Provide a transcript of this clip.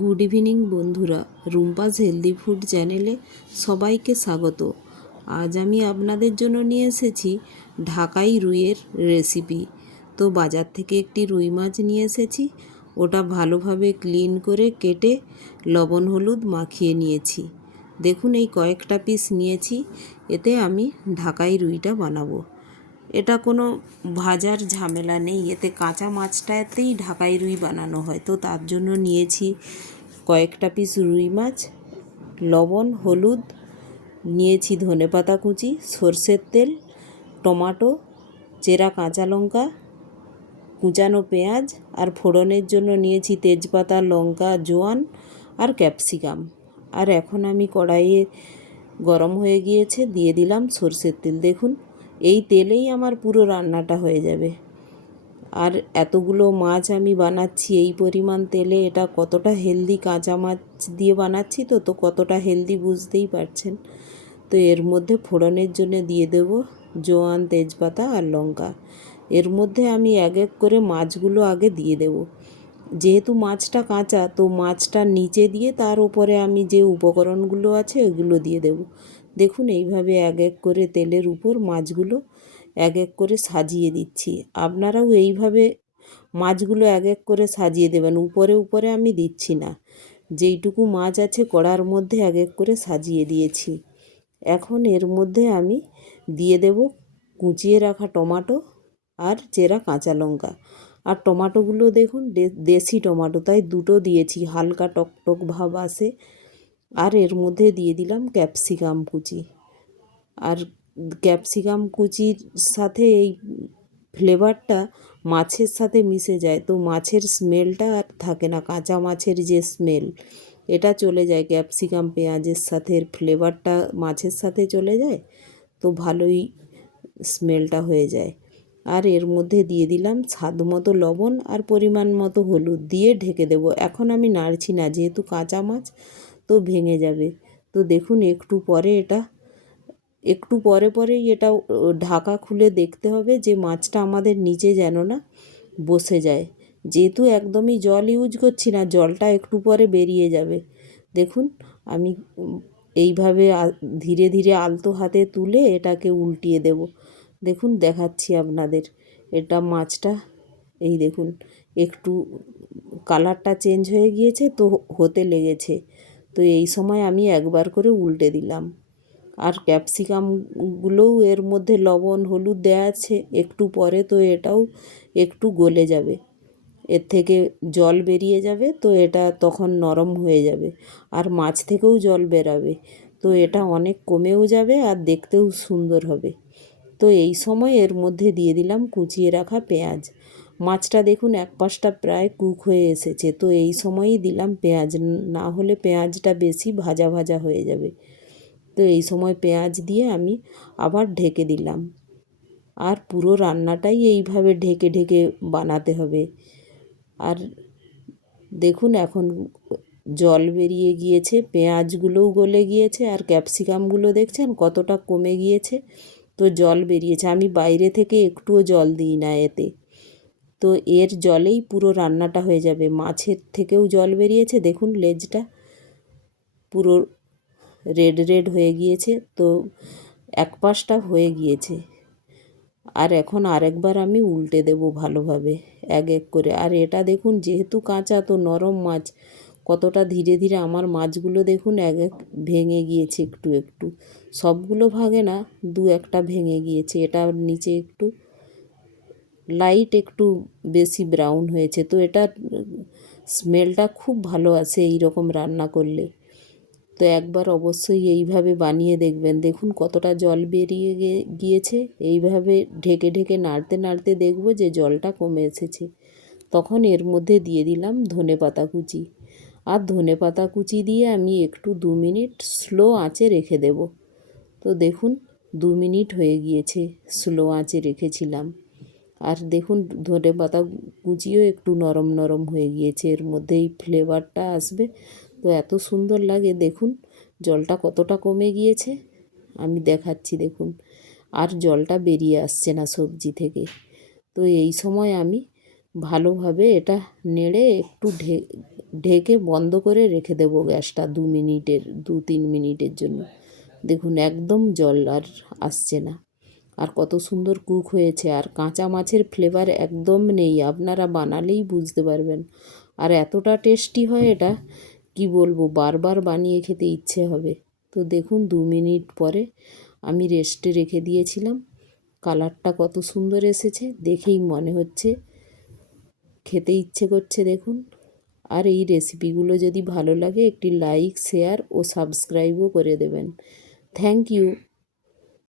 Good evening বন্ধুরা, Rumpa's healthy food চ্যানেলে সবাইকে স্বাগত। আজ আমি আপনাদের জন্য নিয়ে এসেছি ঢাকাই রুইয়ের রেসিপি। তো বাজার থেকে একটি রুই মাছ নিয়ে এসেছি, ওটা ভালোভাবে ক্লিন করে কেটে লবণ হলুদ মাখিয়ে নিয়েছি। দেখুন এই কয়েকটা পিস নিয়েছি, এতে আমি ঢাকাই রুইটা বানাবো। এটা কোনো ভাজার ঝামেলা নেই, এতে কাঁচা মাছটাতেই ঢাকাই রুই বানানো হয়। তো তার জন্য নিয়েছি কয়েকটা পিস রুই মাছ, লবণ হলুদ, নিয়েছি ধনেপাতা কুচি, সর্ষের তেল, টমাটো, চেরা কাঁচা লঙ্কা, কুচানো পেঁয়াজ, আর ফোড়নের জন্য নিয়েছি তেজপাতা, লঙ্কা, জোয়ান আর ক্যাপসিকাম। আর এখন আমি কড়াইয়ে গরম হয়ে গিয়েছে, দিয়ে দিলাম সর্ষের তেল। দেখুন এই তেলেই আমার পুরো রান্নাটা হয়ে যাবে। আর এতগুলো মাছ আমি বানাচ্ছি এই পরিমাণ তেলে, এটা কতটা হেলদি, কাঁচা মাছ দিয়ে বানাচ্ছি তো কতটা হেলদি বুঝতেই পারছেন। তো এর মধ্যে ফোড়নের জন্য দিয়ে দেব জোয়ান, তেজপাতা আর লঙ্কা। এর মধ্যে আমি এক এক করে মাছগুলো আগে দিয়ে দেব। যেহেতু মাছটা কাঁচা, তো মাছটা নিচে দিয়ে তার উপরে আমি যে উপকরণগুলো আছে ওগুলো দিয়ে দেব। দেখুন এইভাবে এক এক করে তেলের উপর মাছগুলো এক এক করে সাজিয়ে দিচ্ছি। আপনারাও এইভাবে মাছগুলো এক এক করে সাজিয়ে দেবেন, উপরে উপরে আমি দিচ্ছি না। যেইটুকু মাছ আছে কড়ার মধ্যে এক এক করে সাজিয়ে দিয়েছি। এখন এর মধ্যে আমি দিয়ে দেব কুচিয়ে রাখা টমাটো আর চেরা কাঁচা লঙ্কা। আর টমাটোগুলো দেখুন দেশি টমাটো, তাই দুটো দিয়েছি, হালকা টকটক ভাব আসে। আর এর মধ্যে দিয়ে দিলাম ক্যাপসিকাম কুচি। আর ক্যাপসিকাম কুচির সাথে এই ফ্লেভারটা মাছের সাথে মিশে যায়, তো মাছের স্মেলটা আর থাকে না, কাঁচা মাছের যে স্মেল এটা চলে যায়। ক্যাপসিকাম পেঁয়াজের সাথে ফ্লেভারটা মাছের সাথে চলে যায়, তো ভালোই স্মেলটা হয়ে যায়। আর এর মধ্যে দিয়ে দিলাম স্বাদ মতো লবণ আর পরিমাণ মতো হলুদ, দিয়ে ঢেকে দেব। এখন আমি নাড়ছি না, যেহেতু কাঁচা মাছ তো ভেঙে যাবে। তো দেখুন একটু পরে পরেই এটা ঢাকা খুলে দেখতে হবে যে মাছটা আমাদের নিচে যেন না বসে যায়। যেহেতু একদমই জল ইউজ করছি না, জলটা একটু পরে বেরিয়ে যাবে। দেখুন আমি এইভাবে ধীরে ধীরে আলতো হাতে তুলে এটাকে উল্টিয়ে দেব। দেখুন দেখাচ্ছি আপনাদের, এটা মাছটা এই দেখুন একটু কালারটা চেঞ্জ হয়ে গিয়েছে, তো হতে লেগেছে। তো এই সময় আমি একবার করে উল্টে দিলাম। আর ক্যাপসিকামগুলোও এর মধ্যে লবণ হলুদ দেওয়া আছে, একটু পরে তো এটাও একটু গলে যাবে, এর থেকে জল বেরিয়ে যাবে, তো এটা তখন নরম হয়ে যাবে। আর মাছ থেকেও জল বেরাবে, তো এটা অনেক কমেও যাবে আর দেখতেও সুন্দর হবে। তো এই সময় এর মধ্যে দিয়ে দিলাম কুচিয়ে রাখা পেঁয়াজ। মাছটা দেখুন এক পাশটা প্রায় কুক হয়ে এসেছে, তো এই সময়ই দিলাম পেঁয়াজ, না হলে পেঁয়াজটা বেশি ভাজা ভাজা হয়ে যাবে। তো এই সময় পেঁয়াজ দিয়ে আমি আবার ঢেকে দিলাম। আর পুরো রান্নাটাই এইভাবে ঢেকে ঢেকে বানাতে হবে। আর দেখুন এখন জল বেরিয়ে গিয়েছে, পেঁয়াজগুলোও গলে গিয়েছে, আর ক্যাপসিকামগুলো দেখছেন কতটা কমে গিয়েছে, তো জল বেরিয়েছে। আমি বাইরে থেকে একটুও জল দিই না এতে, তো এর জলেই পুরো রান্নাটা হয়ে যাবে। মাছের থেকেও জল বেরিয়েছে, দেখুন লেজটা পুরো রেড রেড হয়ে গিয়েছে, তো এক পাশটা হয়ে গিয়েছে। আর এখন আরেকবার আমি উল্টে দেব ভালোভাবে এক এক করে। আর এটা দেখুন যেহেতু কাঁচা, তো নরম মাছ, কতটা ধীরে ধীরে আমার মাছগুলো দেখুন এক এক ভেঙে গিয়েছে, একটু একটু, সবগুলো ভাগে না, দু একটা ভেঙে গিয়েছে। এটা নিচে একটু লাইট একটু বেশি ব্রাউন হয়েছে, তো এটা স্মেলটা খুব ভালো আসে এই রকম রান্না করলে। তো একবার অবশ্যই এইভাবে বানিয়ে দেখবেন। দেখুন কতটা জল বেরিয়ে গিয়েছে, এইভাবে ঢেকে ঢেকে নাড়তে নাড়তে দেখব যে জলটা কমে এসেছে। তখন এর মধ্যে দিয়ে দিলাম ধনেপাতা কুচি। আর ধনেপাতা কুচি দিয়ে আমি একটু 2 মিনিট স্লো আঁচে রেখে দেব। তো দেখুন 2 মিনিট হয়ে গিয়েছে স্লো আঁচে রেখেছিলাম। আর দেখুন ধনেপাতা কুচিও একটু নরম নরম হয়ে গিয়েছে, এর মধ্যে এই ফ্লেভারটা আসবে, তো এত সুন্দর লাগে। দেখুন জলটা কতটা কমে গিয়েছে, আমি দেখাচ্ছি দেখুন, আর জলটা বেরিয়ে আসছে না সবজি থেকে। তো এই সময় আমি ভালোভাবে এটা নেড়ে একটু ঢেকে বন্ধ করে রেখে দেবো গ্যাসটা 2-3 মিনিটের জন্য। দেখুন একদম জল আর আসছে না। আর কত সুন্দর কুক হয়েছে, আর কাঁচা মাছের ফ্লেভার একদম নেই, আপনারা বানালেই বুঝতে পারবেন। আর এতটা টেস্টি হয় এটা, কি বলবো, বারবার বানিয়ে খেতে ইচ্ছে হবে। তো দেখুন 2 মিনিট পরে আমি রেস্টে রেখে দিয়েছিলাম, কালারটা কত সুন্দর এসেছে, দেখেই মনে হচ্ছে খেতে ইচ্ছে করছে দেখুন। আর এই রেসিপিগুলো যদি ভালো লাগে একটি লাইক, শেয়ার ও সাবস্ক্রাইবও করে দেবেন। Thank you.